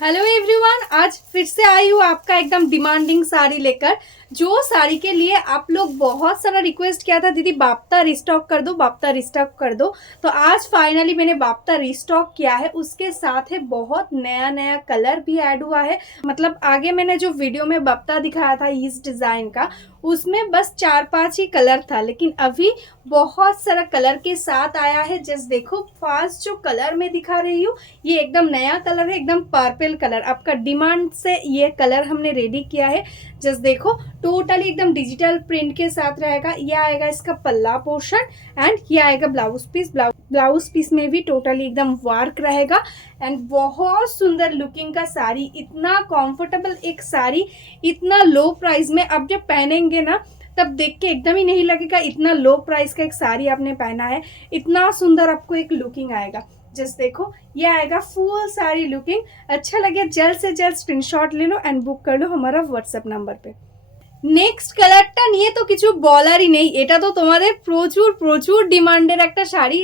Hello everyone, आज फिर से आई हूँ आपका एकदम डिमांडिंग साड़ी लेकर। जो साड़ी के लिए आप लोग बहुत सारा रिक्वेस्ट किया था, दीदी बाप्ता रिस्टॉक कर दो, बाप्ता रिस्टॉक कर दो। तो आज फाइनली मैंने बाप्ता रिस्टॉक किया है। उसके साथ है बहुत नया नया कलर भी ऐड हुआ है। मतलब आगे मैंने जो वीडियो में बाप्ता दिखाया था इस डिजाइन का, उसमें बस 4-5 ही कलर था, लेकिन अभी बहुत सारा कलर के साथ आया है। जस्ट देखो, फर्स्ट जो कलर में दिखा रही हूँ ये एकदम नया कलर है, एकदम पर्पल कलर। आपका डिमांड से ये कलर हमने रेडी किया है। जस्ट देखो, टोटली एकदम डिजिटल प्रिंट के साथ रहेगा। ये आएगा इसका पल्ला पोर्शन एंड ये आएगा ब्लाउज पीस। ब्लाउज पीस में भी टोटली एकदम वर्क रहेगा एंड बहुत सुंदर लुकिंग का साड़ी। इतना कंफर्टेबल एक साड़ी इतना लो प्राइस में, अब जब पहनेंगे ना तब देख के एकदम ही नहीं लगेगा इतना लो प्राइस का एक साड़ी आपने पहना है। इतना सुंदर आपको एक लुकिंग आएगा। जस्ट देखो, ये आएगा फुल साड़ी लुकिंग। अच्छा लगे जल्द से जल्द स्क्रीनशॉट ले लो एंड बुक कर लो हमारा व्हाट्सएप नंबर पे। নেক্সট কালারটা নিয়ে তো কিছু বলারই নেই, এটা তো তোমাদের প্রচুর প্রচুর ডিমান্ডের একটা শাড়ি।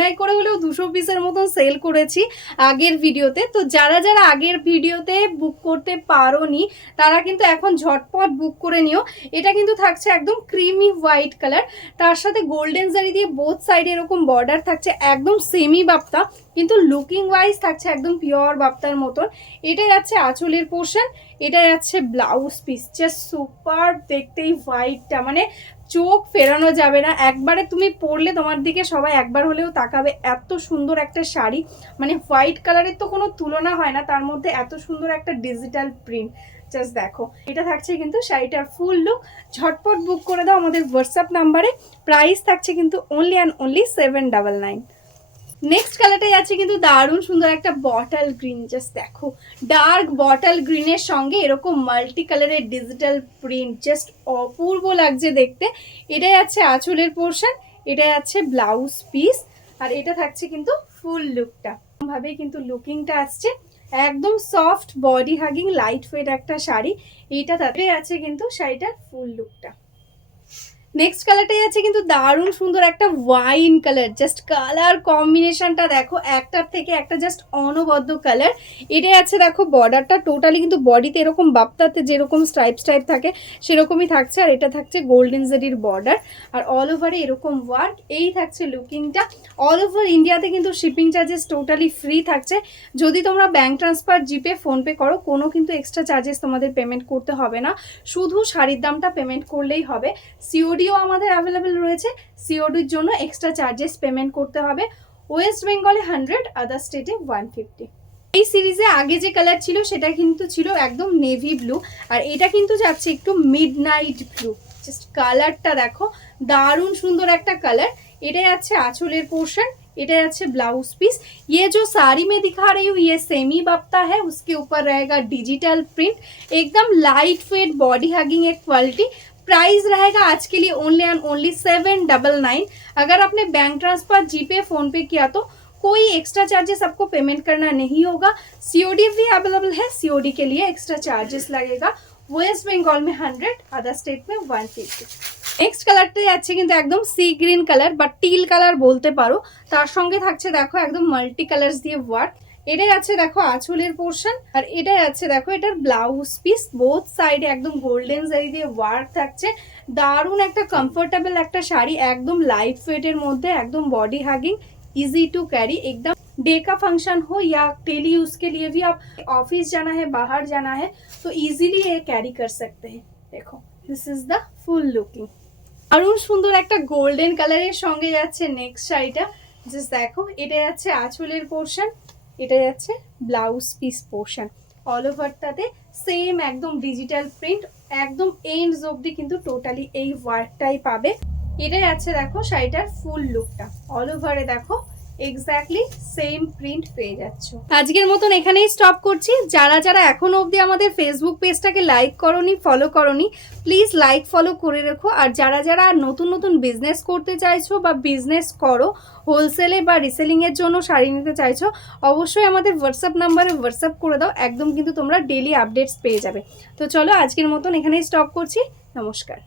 নাই করে হলেও 200 পিসের মতন সেল করেছি আগের ভিডিওতে। তো যারা যারা আগের ভিডিওতে বুক করতে পারোনি তারা কিন্তু এখন ঝটপট বুক করে নিও। এটা কিন্তু থাকছে একদম ক্রিমি হোয়াইট কালার, তার সাথে গোল্ডেন জারি দিয়ে বোথ সাইডে এরকম বর্ডার থাকছে, একদম সেমি বাপ্তা কিন্তু লুকিং ওয়াইজ থাকছে একদম পিওর বাপ্তার মতন। এটা যাচ্ছে আঁচলের পোর্শন, এটা যাচ্ছে ব্লাউজ পিস। জাস্ট সুপার দেখতেই হোয়াইটটা, মানে চোখ ফেরানো যাবে না। একবারে তুমি পরলে তোমার দিকে সবাই একবার হলেও তাকাবে। এত সুন্দর একটা শাড়ি, মানে হোয়াইট কালারের তো কোনো তুলনা হয় না, তার মধ্যে এত সুন্দর একটা ডিজিটাল প্রিন্ট। জাস্ট দেখো, এটা থাকছে কিন্তু শাড়িটার ফুল লুক। ঝটপট বুক করে দাও আমাদের হোয়াটসঅ্যাপ নাম্বারে। প্রাইস থাকছে কিন্তু অনলি অ্যান্ড অনলি 799। নেক্সট কালারটাই আছে কিন্তু দারুণ সুন্দর একটা বটল গ্রিন। জাস্ট দেখো, ডার্ক বটল গ্রিনের সঙ্গে এরকম মাল্টি কালারের ডিজিটাল প্রিন্ট, জাস্ট অপূর্ব লাগছে দেখতে। এটাই আছে আঁচলের পোর্শন, এটা আছে ব্লাউজ পিস আর এটা থাকছে কিন্তু ফুল লুকটা। ভাবেই কিন্তু লুকিংটা আসছে একদম soft body hugging light weight একটা শাড়ি। এইটা তাতে আছে কিন্তু শাড়িটার ফুল লুকটা। নেক্সট কালারটাই আছে কিন্তু দারুণ সুন্দর একটা ওয়াইন কালার। জাস্ট কালার কম্বিনেশনটা দেখো, একটার থেকে একটা জাস্ট অনবদ্য কালার। এটাই আছে দেখো বর্ডারটা টোটালি কিন্তু বডিতে এরকম বাপ্তাতে যেরকম স্ট্রাইপ থাকে সেরকমই থাকছে। আর এটা থাকছে গোল্ডেন জারির বর্ডার আর অল ওভারে এরকম ওয়ার্ক। এই থাকছে লুকিংটা। অল ওভার ইন্ডিয়াতে কিন্তু শিপিং চার্জেস টোটালি ফ্রি থাকছে। যদি তোমরা ব্যাঙ্ক ট্রান্সফার, জিপে, ফোনপে করো, কোনো কিন্তু এক্সট্রা চার্জেস তোমাদের পেমেন্ট করতে হবে না, শুধু শাড়ির দামটা পেমেন্ট করলেই হবে। সিওডিও আমাদের অ্যাভেলেবেল রয়েছে, সিওডির জন্য এক্সট্রা চার্জেস পেমেন্ট করতে হবে। ওয়েস্ট বেঙ্গলে 100, আদার স্টেটে 150। এই সিরিজে আগে যে কালার ছিল সেটা কিন্তু ছিল একদম নেভি ব্লু আর এটা কিন্তু যাচ্ছে একটু মিডনাইট ব্লু। জাস্ট কালারটা দেখো, দারুণ সুন্দর একটা কালার। এটা যাচ্ছে আঁচলের পোর্শন, এটা যাচ্ছে ब्लाउज पीस। ये जो साड़ी में दिखा रही हूँ ये सेमी बाप्ता है, उसके ऊपर रहेगा डिजिटल प्रिंट, एकदम लाइट वेट बॉडी हगिंग एक क्वालिटी। प्राइस रहेगा आज के लिए ओनली एंड ओनली 799। अगर आपने बैंक ट्रांसफर, जीपे, फोन पे किया तो कोई एक्स्ट्रा चार्जेस आपको पेमेंट करना नहीं होगा। सीओडी भी अवेलेबल है, सीओडी के लिए एक्स्ट्रा चार्जेस लगेगा। वेस्ट बंगाल में 100, अदर स्टेट में 150। নেক্সট কালারটাই আছে কিন্তু একদম সি গ্রিন কালার বা টিল কালার বলতে পারো। তার সঙ্গে থাকছে দেখো একদম মাল্টি কালার্স দিয়ে ওয়ার্ক। এটাই আছে দেখো আঁচলের পোর্শন আর এটাই আছে দেখো এটার ব্লাউজ পিস। বোথ সাইডে একদম গোল্ডেন জারি দিয়ে ওয়ার্ক থাকছে। দারুণ একটা কমফোর্টেবল একটা শাড়ি, একদম লাইট ওয়েটের মধ্যে, একদম বডি হাगिंग, इजी टू कैरी। एकदम डे का फंक्शन हो या डेली यूज के लिए भी, आप ऑफिस जाना है, बाहर जाना है तो इजीली ये कैरी कर सकते हैं। देखो, this is the full looking. দারুণ সুন্দর একটা গোল্ডেন কালারের সঙ্গে যাচ্ছে নেক্সট শাড়িটা। জাস্ট দেখো, এটা যাচ্ছে আঁচলের পোর্শন, এটা যাচ্ছে ব্লাউজ পিস পোর্শন। অল ওভারটাতে সেম একদম ডিজিটাল প্রিন্ট, একদম এন্ডস অবধি কিন্তু টোটালি এই ওয়ার্কটাই পাবে। এটা যাচ্ছে দেখো শাড়িটার ফুল লুকটা। অল ওভারে দেখো এক্স্যাক্টলি সেম প্রিন্ট পেয়ে যাচ্ছ। আজকের মতন এখানেই স্টপ করছি। যারা যারা এখনো অবধি আমাদের ফেসবুক পেজটাকে লাইক করোনি, ফলো করোনি, প্লিজ লাইক ফলো করে রেখো। আর যারা যারা নতুন নতুন বিজনেস করতে চাইছো বা বিজনেস করো, হোলসেলে বা রিসেলিংয়ের জন্য শাড়ি নিতে চাইছো, অবশ্যই আমাদের হোয়াটসঅ্যাপ নাম্বারে হোয়াটসঅ্যাপ করে দাও। একদম কিন্তু তোমরা ডেলি আপডেটস পেয়ে যাবে। তো চলো আজকের মতন এখানেই স্টপ করছি। নমস্কার।